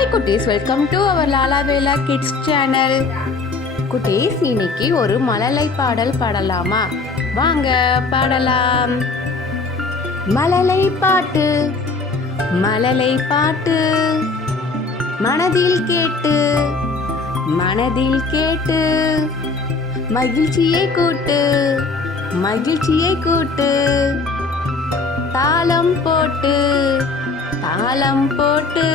Hi குட்டீஸ், welcome to our லாலாவேலா kids channel. குட்டீஸ், இன்னைக்கு ஒரு மழலை பாடல் பாடலாமா? வாங்க பாடலாம். மழலை பாட்டு, மழலை பாட்டு, மனதில் கேட்டு, மனதில் கேட்டு, மகிழ்ச்சியை கூட்டு, மகிழ்ச்சியை கூட்டு, தாளம் போட்டு, தாளம் போட்டு,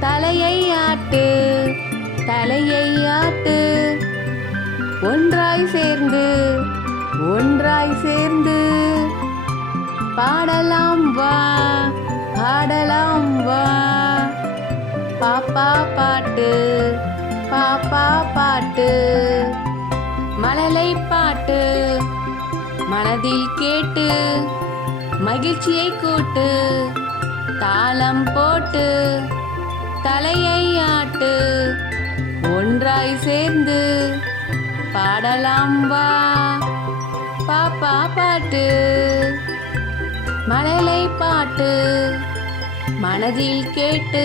தலையை ஆட்டு, தலையை ஆட்டு, ஒன்றாய் சேர்ந்து, ஒன்றாய் சேர்ந்து, பாடலாம் வா, பாடலாம் வா, பாப்பா பாட்டு, பாப்பா பாட்டு, மழலை பாட்டு, மனதில் கேட்டு, மகிழ்ச்சியை கூட்டு, தாளம் போட்டு, தலையை ஆட்டு, ஒன்றாய் சேர்ந்து, பாடலாம் வா, பாப்பா பாட்டு. மழலை பாட்டு, மனதில் கேட்டு,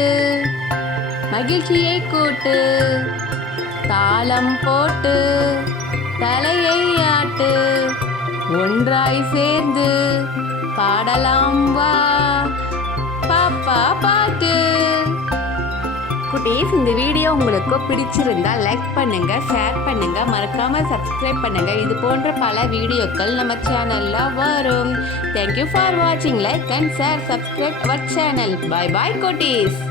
மகிழ்ச்சியை கூட்டு, தாளம் போட்டு, தலையை ஆட்டு, ஒன்றாய் சேர்ந்து, பாடலாம் வா, பாப்பா பாட்டு. குட்டீஸ், இந்த வீடியோ உங்களுக்கு பிடிச்சிருந்தா லைக் பண்ணுங்க, ஷேர் பண்ணுங்க, மறக்காம சப்ஸ்கிரைப் பண்ணுங்க. இது போன்ற பல வீடியோக்கள் நம்ம சேனல்ல வரும். தேங்க்யூ ஃபார் வாட்சிங். Like and share, subscribe our channel. Bye bye குட்டீஸ்.